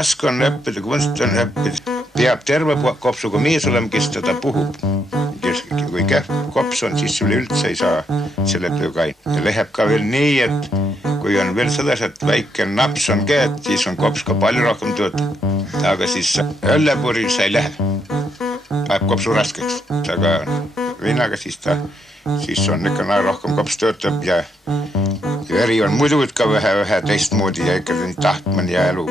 raske on õppida, kunst on õppida. Peab terve kopsuga mees olema, kes teda puhub. Kui kops on, siis sul üldse ei saa selle tööga aina. Ja läheb ka veel nii, et kui on veel selles, et väike naps on käed, siis on kops ka palju rohkem töötab. Aga siis õllepuri sa ei lähe. Läheb kopsu raskeks. Aga vinaga siis on ikka rohkem kops töötab ja veri on muidu ka vähe teistmoodi ja ikka tahtmine ja elu.